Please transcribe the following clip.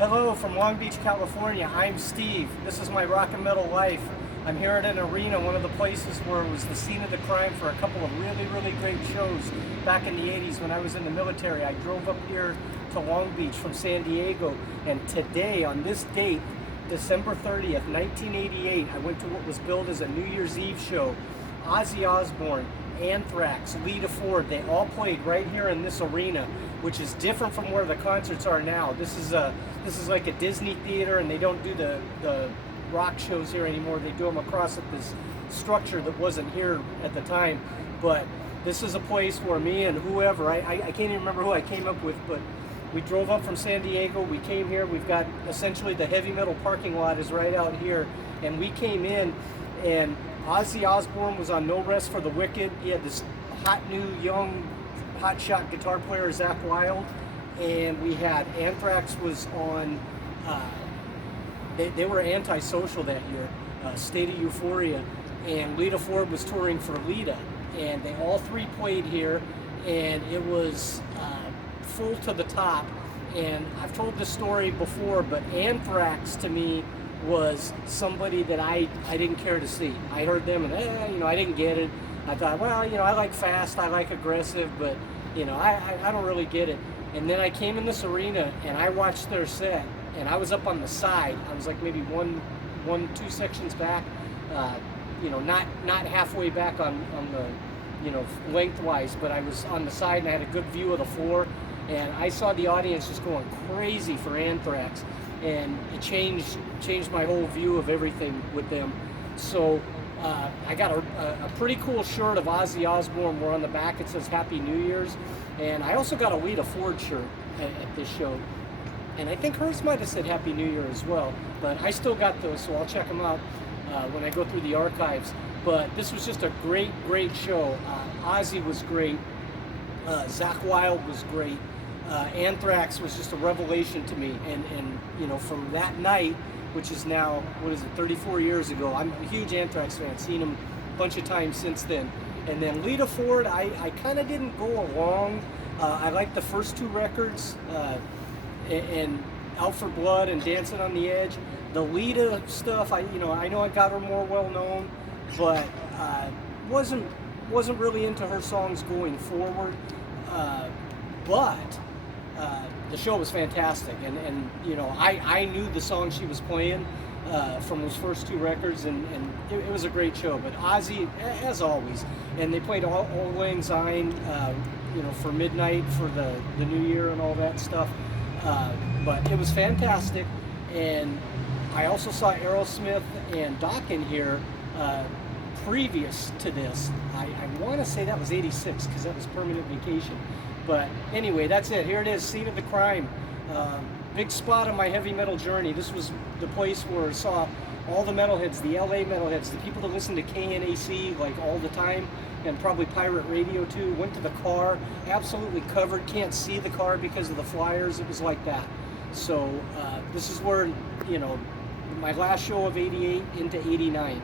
Hello from Long Beach, California. I'm Steve. This is my rock and metal life. I'm here at an arena, one of the places where it was the scene of the crime for a couple of really great shows back in the 80s when I was in the military. I drove up here to Long Beach from San Diego, and today, on this date, December 30th, 1988, I went to what was billed as a New Year's Eve show. Ozzy Osbourne, Anthrax, Lita, they all played right here in this arena, which is different from where the concerts are now. This is like a Disney theater, and they don't do the rock shows here anymore. They do them across at this structure that wasn't here at the time. But this is a place where me and whoever, I can't even remember who I came up with, but we drove up from San Diego, we came here, we've got essentially the heavy metal parking lot is right out here, and we came in, and Ozzy Osbourne was on No Rest for the Wicked. He had this hot new young hotshot guitar player, Zakk Wylde, and we had Anthrax was on, they were Antisocial that year, State of Euphoria, and Lita was touring for Lita, and they all three played here, and it was full to the top. And I've told this story before, but Anthrax to me was somebody that I didn't care to see. I heard them and I didn't get it. I thought, well, I like fast, I like aggressive, but I don't really get it. And then I came in this arena and I watched their set, and I was up on the side. I was like maybe two sections back, not halfway back on the lengthwise, but I was on the side and I had a good view of the floor, and I saw the audience just going crazy for Anthrax, and it changed my whole view of everything with them. So I got a pretty cool shirt of Ozzy Osbourne where on the back it says Happy New Year's, and I also got a Lita shirt at this show, and I think hers might have said Happy New Year as well, but I still got those, so I'll check them out when I go through the archives. But this was just a great show. Ozzy was great, Zakk Wylde was great, Anthrax was just a revelation to me, and from that night, which is now, 34 years ago, I'm a huge Anthrax fan, seen them a bunch of times since then. And then Lita I kind of didn't go along. I liked the first two records, and Out for Blood and Dancing on the Edge. The Lita stuff, I know I got her more well known, but wasn't really into her songs going forward. But the show was fantastic, and I knew the song she was playing from those first two records, and it was a great show. But Ozzy, as always, and they played Auld Lang Syne, for midnight for the New Year and all that stuff. But it was fantastic, and I also saw Aerosmith and Dokken here previous to this. I want to say that was '86 because that was Permanent Vacation. But anyway, that's it. Here it is, scene of the crime. Big spot on my heavy metal journey. This was the place where I saw all the metalheads, the LA metalheads, the people that listen to KNAC like all the time, and probably pirate radio too. Went to the car, absolutely covered, can't see the car because of the flyers. It was like that. So this is where, my last show of '88 into '89.